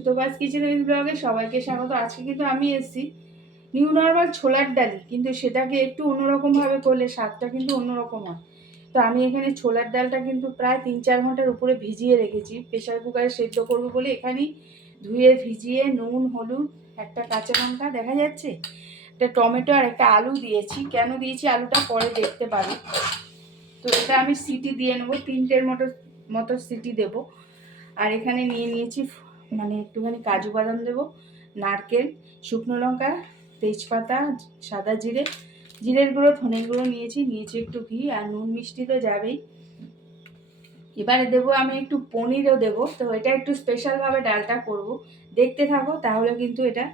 সুতোবাজ kitchen ব্লগে সবাইকে স্বাগত। আজকে কিন্তু আমি এসেছি নিউ নর্মাল ছোলার ডালি, কিন্তু সেটাকে একটু অন্যরকমভাবে করলে স্বাদটা কিন্তু অন্যরকম হয়। তো আমি এখানে ছোলার ডালটা কিন্তু প্রায় তিন চার ঘণ্টার উপরে ভিজিয়ে রেখেছি। প্রেশার কুকারে সেদ্ধ করব বলে এখানেই ধুয়ে ভিজিয়ে নুন, হলুদ, একটা কাঁচা লঙ্কা, দেখা যাচ্ছে? একটা টমেটো আর একটা আলু দিয়েছি। কেন দিয়েছি? আলুটা পরে দেখতে পারি তো এটা আমি সিটি দিয়ে নেব, তিনটের মতো মতো সিটি দেব। আর এখানে নিয়ে নিয়েছি মানে একটুখানি কাজু বাদাম দেবো, নারকেল, শুকনো লঙ্কা, তেজপাতা, সাদা জিরে, জিরের গুঁড়ো, ধনের গুঁড়ো নিয়েছি নিয়েছি একটু ঘি আর নুন মিষ্টি তো যাবেই। এবারে দেবো আমি একটু পনিরও দেবো, তো এটা একটু স্পেশালভাবে ডালটা করব। দেখতে থাকো, তাহলে কিন্তু এটা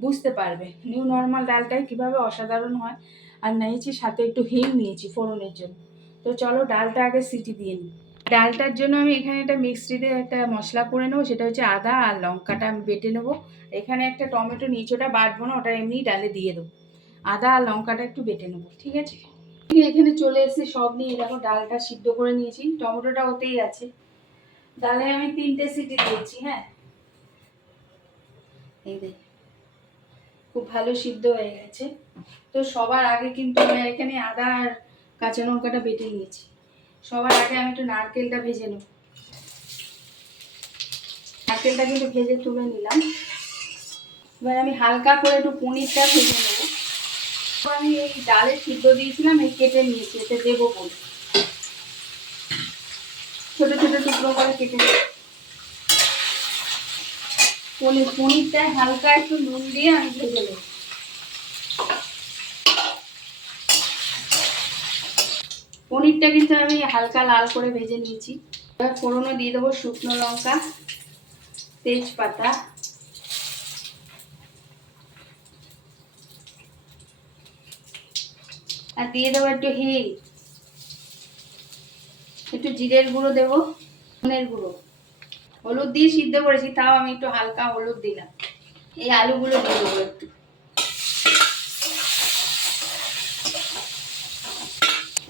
বুঝতে পারবে। নিউ নর্মাল ডালটাই কীভাবে অসাধারণ হয়। আর নিয়েছি সাথে একটু হিং নিয়েছি ফোড়নের জন্য। তো চলো ডালটা আগে সিটি দিয়ে নিই। ডালটার জন্য আমি এখানে একটা মিক্সিতে একটা মশলা করে নেব, সেটা হচ্ছে আদা আর লঙ্কাটা আমি বেটে নেব। এখানে একটা টমেটো নিচে ওটা বাটবো না, ওটা এমনি ডালে দিয়ে দেবো। আদা আর লঙ্কাটা একটু বেটে নেব, ঠিক আছে? এখানে চলে এসে সব নিয়ে দেখো ডালটা সিদ্ধ করে নিয়েছি, টমেটোটা ওতেই আছে। ডালে আমি তিনটে সিটি দিয়েছি হ্যাঁ? এই দেখ, খুব ভালো সিদ্ধ হয়ে গেছে। তো সবার আগে কিন্তু আমি এখানে আদা আর কাঁচা লঙ্কাটা বেটে নিয়েছি। সবার আগে আমি একটু নারকেলটা ভেজে নেব। নারকেলটা কিন্তু ভেজে তুলে নিলাম। এবার আমি হালকা করে একটু পনিরটা ভেজে নেব। আমি এই ডালে সিদ্ধ দিয়েছিলাম, এই কেটে নিয়েছি, এতে দেবো বলে ছোট ছোট টুকরো করে কেটে পনির, পনিরটায় হালকা একটু নুন দিয়ে আমি ভেজে নেব। পনিরটা কিন্তু আমি হালকা লাল করে ভেজে নিয়েছি। এবার ফোড়নও দিয়ে দেবো শুকনো লঙ্কা, তেজপাতা। আর দিয়ে দেবো একটু হিং। একটু জিরের গুঁড়ো দেবো, ধনের গুঁড়ো। হলুদ দিয়ে সিদ্ধ করেছি, তাও আমি একটু হালকা হলুদ দিলাম। এই আলুগুলো দিয়ে দেবো একটু।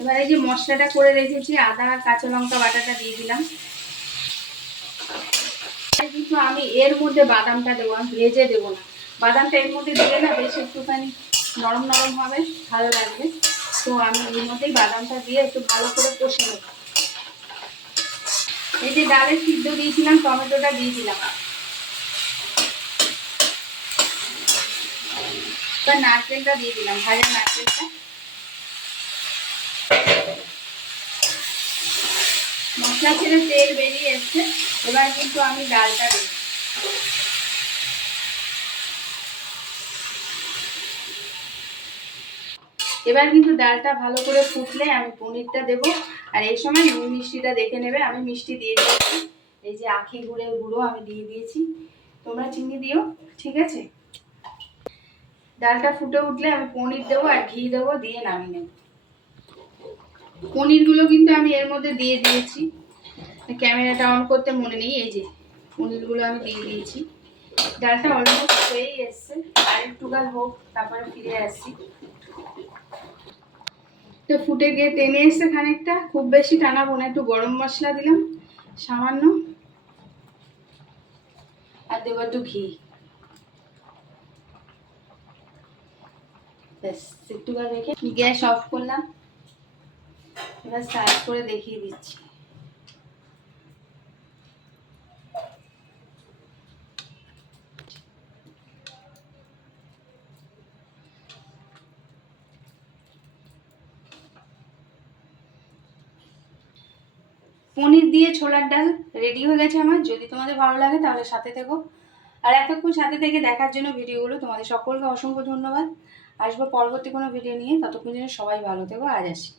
এবার এই যে মশলাটা করে রেখেছি, আদা আর কাঁচা লঙ্কা বাটাটা দিয়ে দিলাম। কিন্তু আমি এর মধ্যে বাদামটা দেবো, আমি ভেজে দেবো না। বাদামটা এর মধ্যে দিলে না বেশ একটুখানি নরম নরম হবে, ভালো লাগবে। তো আমি এর মধ্যেই বাদামটা দিয়ে একটু ভালো করে কষে নেব। এই যে ডালের সিদ্ধ দিয়েছিলাম, টমেটোটা দিয়ে দিলাম। এবার নারকেলটা দিয়ে দিলাম, ভাজা নারকেলটা। ছেড়ে তেল বেরিয়ে এসছে। এবার কিন্তু আমি ডালটা দেব। এবার কিন্তু ডালটা ভালো করে ফুটলে আমি পনিরটা দেব। আর এই সময় নুন মিষ্টিটা দেখে নেবে। আমি মিষ্টি দিয়ে দিয়েছি। এই যে আখি গুঁড়ের গুঁড়ো আমি দিয়ে দিয়েছি। তোমরা চিনি দিও, ঠিক আছে? ডালটা ফুটে উঠলে আমি পনির দেবো আর ঘি দেবো, দিয়ে নামিয়ে নেব। পনিরগুলো কিন্তু আমি এর মধ্যে দিয়ে দিয়েছি। ক্যামেরাটা অন করতে মনে নেই, এই যে পনিরগুলো আমি দিয়ে দিয়েছি। ডালটা অলমোস্ট হয়েই এসছে। আর গাল হোক, তারপরে ফিরে আসছি তো ফুটে গিয়ে টেনে এসছে খানিকটা, খুব বেশি টানাবো না, একটু গরম মশলা দিলাম, সামান্য। আর দেবো একটু ঘি। ব্যাস একটু রেখে গ্যাস অফ করলাম। এবার সাইড করে দেখিয়ে দিচ্ছি। পনির দিয়ে ছোলার ডাল রেডি হয়ে গেছে আমার। যদি তোমাদের ভালো লাগে তাহলে সাথে থেকো। আর এতক্ষণ সাথে থেকে দেখার জন্য ভিডিওগুলো তোমাদের সকলকে অসংখ্য ধন্যবাদ। আসব পরবর্তী কোনো ভিডিও নিয়ে। ততক্ষণ যেন সবাই ভালো থেকো। আজ আসি।